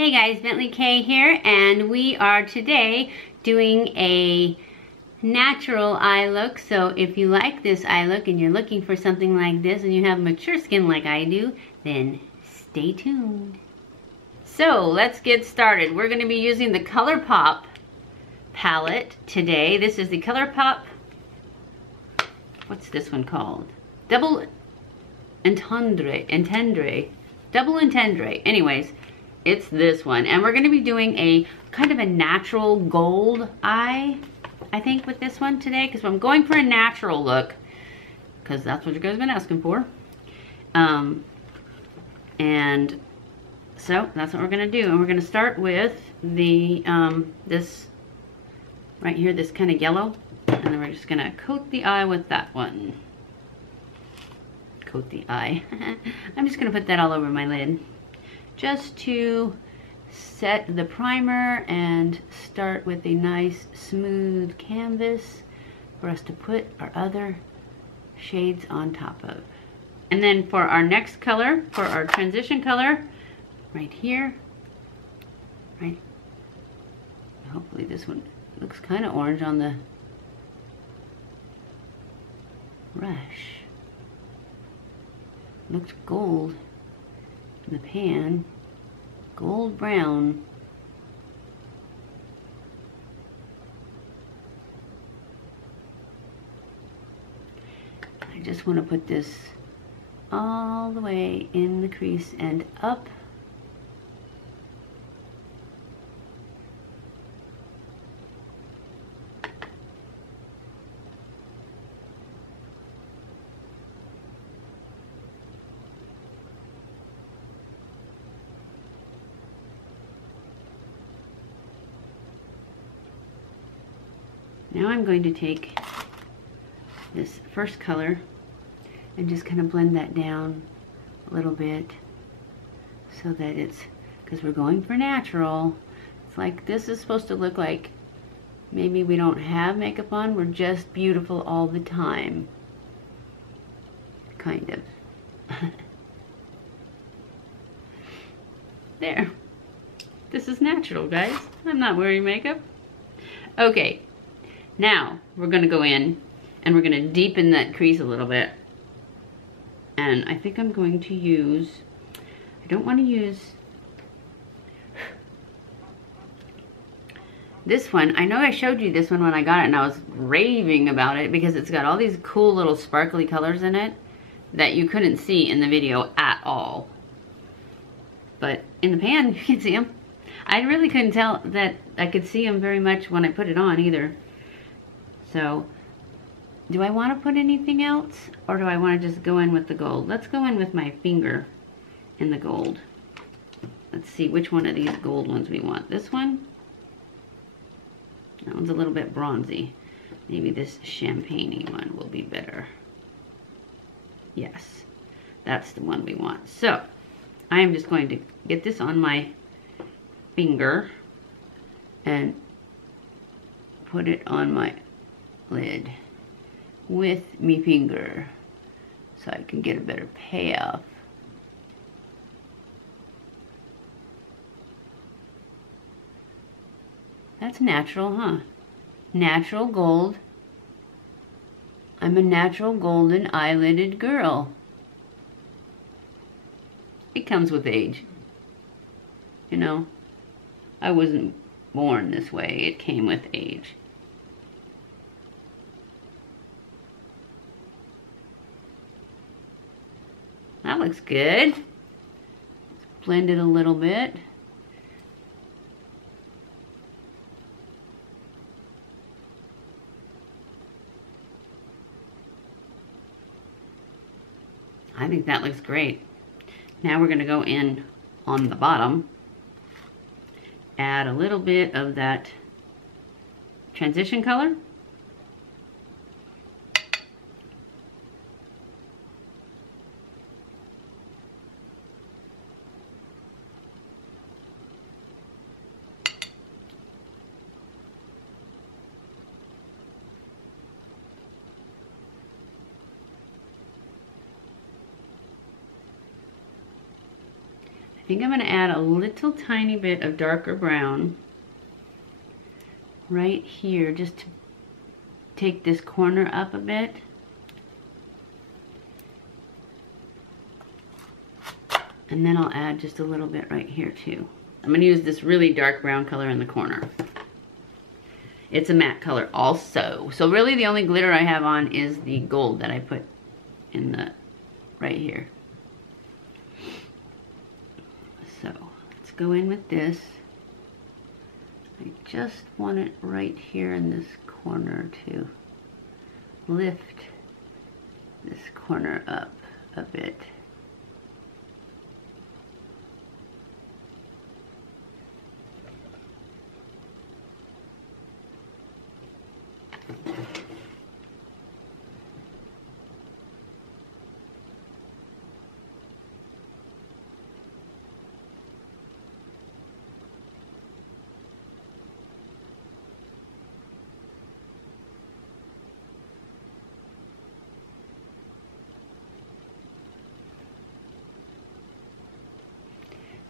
Hey guys, BentlyK here, and we are today doing a natural eye look. So if you like this eye look and you're looking for something like this and you have mature skin like I do, then stay tuned. So let's get started. We're going to be using the ColourPop palette today. This is the ColourPop, what's this one called? Double Entendre. Double Entendre. Anyways, it's this one. And we're going to be doing a kind of a natural gold eye, I think, with this one today. Because I'm going for a natural look. Because that's what you guys have been asking for. And so that's what we're going to do. And we're going to start with the, this right here, this kind of yellow. And then we're just going to coat the eye with that one. Coat the eye. I'm just going to put that all over my lid. Just to set the primer and start with a nice smooth canvas for us to put our other shades on top of. And then for our next color, for our transition color, right here, right, hopefully this one looks kind of orange on the brush. Looks gold in the pan, gold brown. I just want to put this all the way in the crease and up. Now I'm going to take this first color and just kind of blend that down a little bit so that it's, because we're going for natural, it's like this is supposed to look like maybe we don't have makeup on, we're just beautiful all the time. Kind of. There. This is natural, guys. I'm not wearing makeup. Okay. Now, we're going to go in and we're going to deepen that crease a little bit. And I think I'm going to use, I don't want to use this one. I know I showed you this one when I got it and I was raving about it because it's got all these cool little sparkly colors in it that you couldn't see in the video at all. But in the pan, you can see them. I really couldn't tell that I could see them very much when I put it on either. So, do I want to put anything else, or do I want to just go in with the gold? Let's go in with my finger in the gold. Let's see which one of these gold ones we want. This one? That one's a little bit bronzy. Maybe this champagne-y one will be better. Yes, that's the one we want. So, I am just going to get this on my finger and put it on my lid with me finger so I can get a better payoff. That's natural, huh? Natural gold. I'm a natural golden eyelided girl. It comes with age. You know, I wasn't born this way. It came with age. That looks good. Let's blend it a little bit. I think that looks great. Now we're going to go in on the bottom, add a little bit of that transition color. think I'm going to add a little tiny bit of darker brown right here just to take this corner up a bit. And then I'll add just a little bit right here too. I'm going to use this really dark brown color in the corner. It's a matte color also. So really the only glitter I have on is the gold that I put in the right here. So let's go in with this. I just want it right here in this corner to lift this corner up a bit.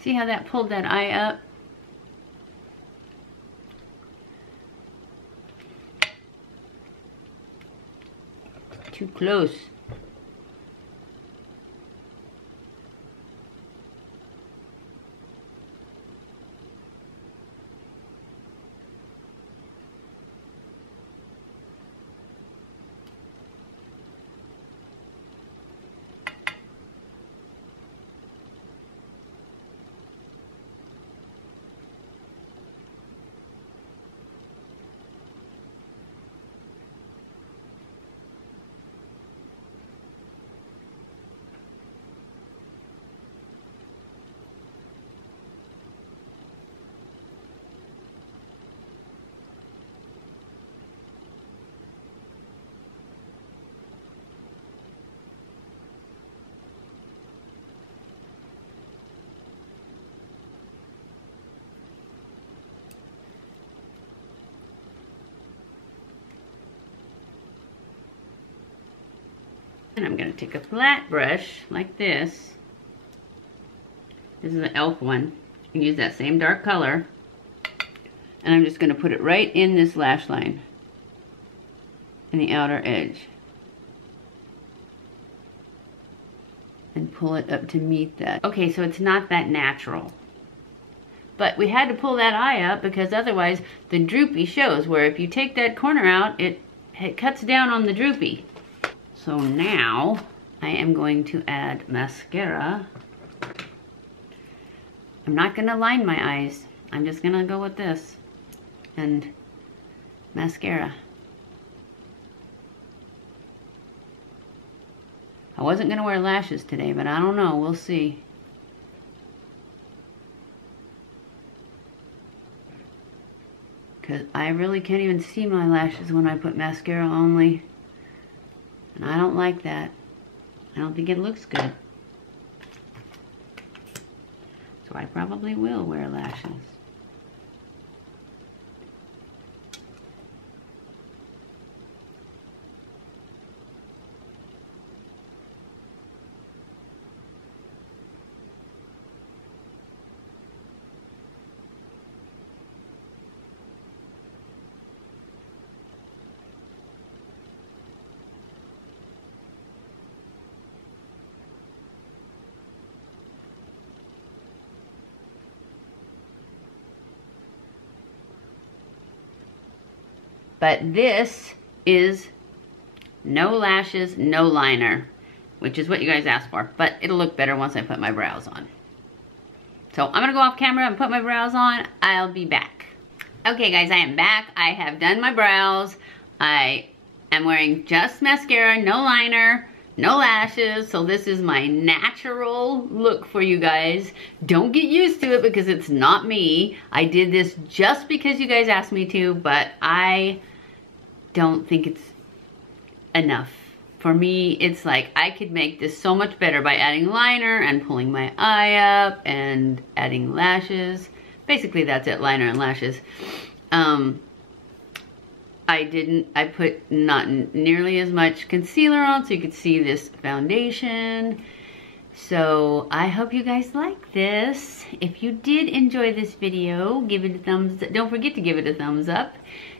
See how that pulled that eye up? Too close. And I'm going to take a flat brush like this. This is an e.l.f. one. And use that same dark color. And I'm just going to put it right in this lash line. In the outer edge. And pull it up to meet that. Okay, so it's not that natural. But we had to pull that eye up because otherwise the droopy shows. Where if you take that corner out, it cuts down on the droopy. So now I am going to add mascara. I'm not going to line my eyes. I'm just going to go with this and mascara. I wasn't going to wear lashes today, but I don't know. We'll see. Because I really can't even see my lashes when I put mascara only. And I don't like that. I don't think it looks good. So I probably will wear lashes. But this is no lashes, no liner, which is what you guys asked for. But it'll look better once I put my brows on. So I'm gonna go off camera and put my brows on. I'll be back. Okay guys, I am back. I have done my brows. I am wearing just mascara, no liner, no lashes. So this is my natural look for you guys. Don't get used to it because it's not me. I did this just because you guys asked me to, but I don't think it's enough. For me, it's like I could make this so much better by adding liner and pulling my eye up and adding lashes. Basically that's it, liner and lashes. I put not nearly as much concealer on so you could see this foundation. So I hope you guys like this. If you did enjoy this video, give it a thumbs up. Don't forget to give it a thumbs up.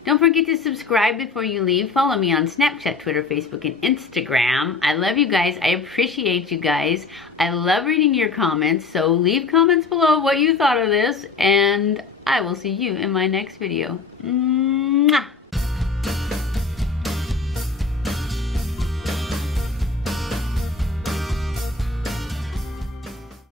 Don't forget to subscribe before you leave. Follow me on Snapchat, Twitter, Facebook, and Instagram. I love you guys. I appreciate you guys. I love reading your comments. So leave comments below what you thought of this, and I will see you in my next video. Mwah!